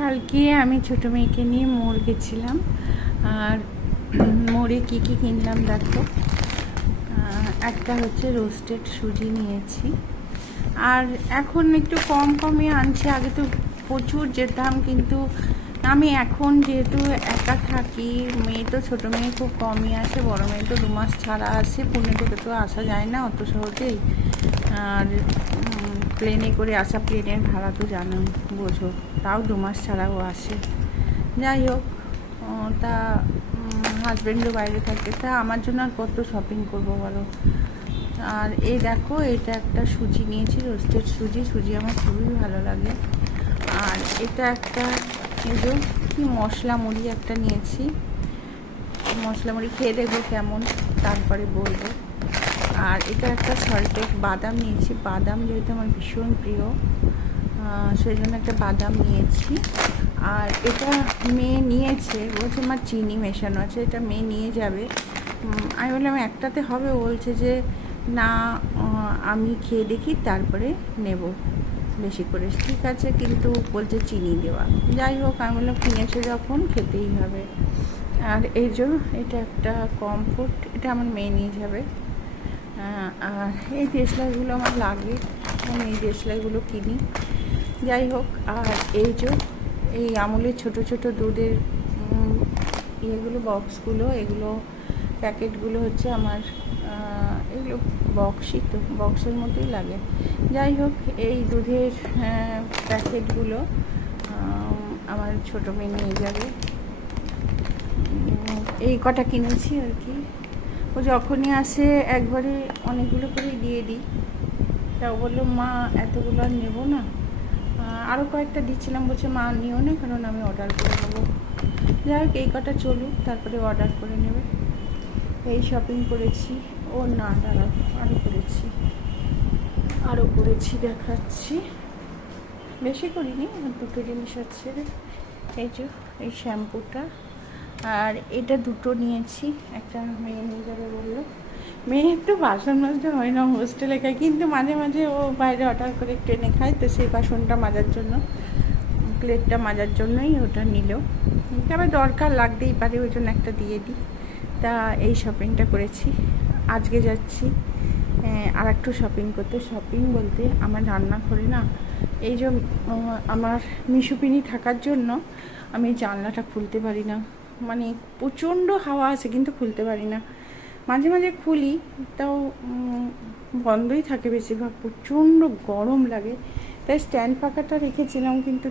কালকে আমি ছোটো মেয়েকে নিয়ে মোড় গেছিলাম। আর মোড়ে কী কী কিনলাম দেখো। একটা হচ্ছে রোস্টেড সুজি নিয়েছি। আর এখন একটু কম কমই আনছে, আগে তো প্রচুর যেতাম, কিন্তু আমি এখন যেহেতু একা থাকি, মেয়ে তো ছোটো মেয়ে খুব কমই আসে, বড় মেয়ে তো 2 মাস ছাড়া আসে, পুনে থেকে তো আসা যায় না অত সহজেই। আর প্লেনে করে আসা, প্লেনের ভাড়া তো জানো, বোঝো, তাও 2 মাস ছাড়াও আসে। যাই হোক, তা হাজব্যান্ডও বাইরে থাকে, তা আমার জন্য আর কত শপিং করবো বলো। আর এই দেখো, এটা একটা সুজি নিয়েছি, রোস্টেড সুজি। সুজি আমার খুবই ভালো লাগে। আর এটা একটা এই যে কি মশলা মুড়ি একটা নিয়েছি, মশলা মুড়ি খেয়ে দেখবো কেমন, তারপরে বলবো। আর এটা একটা সল্টেড বাদাম নিয়েছি, বাদাম যেহেতু আমার ভীষণ প্রিয়, সেই জন্য একটা বাদাম নিয়েছি। আর এটা মেয়ে নিয়েছে, বলছে আমার চিনি মেশানো আছে, এটা মেয়ে নিয়ে যাবে। আমি বললাম একটাতে হবে, বলছে যে না, আমি খেয়ে দেখি তারপরে নেব বেশি করে। ঠিক আছে, কিন্তু বলছে চিনি দেওয়া। যাই হোক, আমি বললাম কিনেছে যখন খেতেই হবে। আর এই যে এটা একটা কমফোর্ট, এটা আমার মেয়ে নিয়ে যাবে। আর এই দেশলাইগুলো আমার লাগে, আমি এই দেশলাইগুলো কিনি। যাই হোক, আর এই যে এই আমুলের ছোট ছোট দুধের ইয়েগুলো, বক্সগুলো, এগুলো প্যাকেটগুলো হচ্ছে আমার, এগুলো বক্সই তো, বক্সের মধ্যেই লাগে। যাই হোক, এই দুধের প্যাকেটগুলো আমার ছোটো মেয়ে নিয়ে যাবে। এই কটা কিনেছি আর কি। ও যখনই আসে একবারে অনেকগুলো করে দিয়ে দিই। তা ও বললো মা এতগুলো আর নেবো না, আরও কয়েকটা দিচ্ছিলাম, বলছে মা নিও না, কারণ আমি অর্ডার করে নেবো। যাই হোক, এই কটা চলুক, তারপরে অর্ডার করে নেবে। এই শপিং করেছি। ও না, দাঁড়াও, আরও করেছি দেখাচ্ছি, বেশি করিনি, আর দুটো জিনিস আছে। এই যে এই শ্যাম্পুটা, আর এটা দুটো নিয়েছি, একটা মেয়ে নিয়ে যাবে বললো। মেয়ে একটু বাসন মাজতে হয় না হোস্টেলে খায়, কিন্তু মাঝে মাঝে ও বাইরে অর্ডার করে একটু এনে খায়, তো সেই বাসনটা মাজার জন্য, প্লেটটা মাজার জন্যই ওটা নিল। তবে দরকার লাগতেই পারে, ওই জন্য একটা দিয়ে দিই। তা এই শপিংটা করেছি। আজকে যাচ্ছি আর একটু শপিং করতে। শপিং বলতে আমার রান্না করে না, এই যে আমার মিশুপিনি থাকার জন্য আমি জানলাটা খুলতে পারি না, মানে প্রচণ্ড হাওয়া আছে কিন্তু খুলতে পারি না। মাঝে মাঝে খুলি, তাও বন্ধই থাকে বেশিরভাগ, প্রচণ্ড গরম লাগে। তাই স্ট্যান্ড পাখাটা রেখেছিলাম, কিন্তু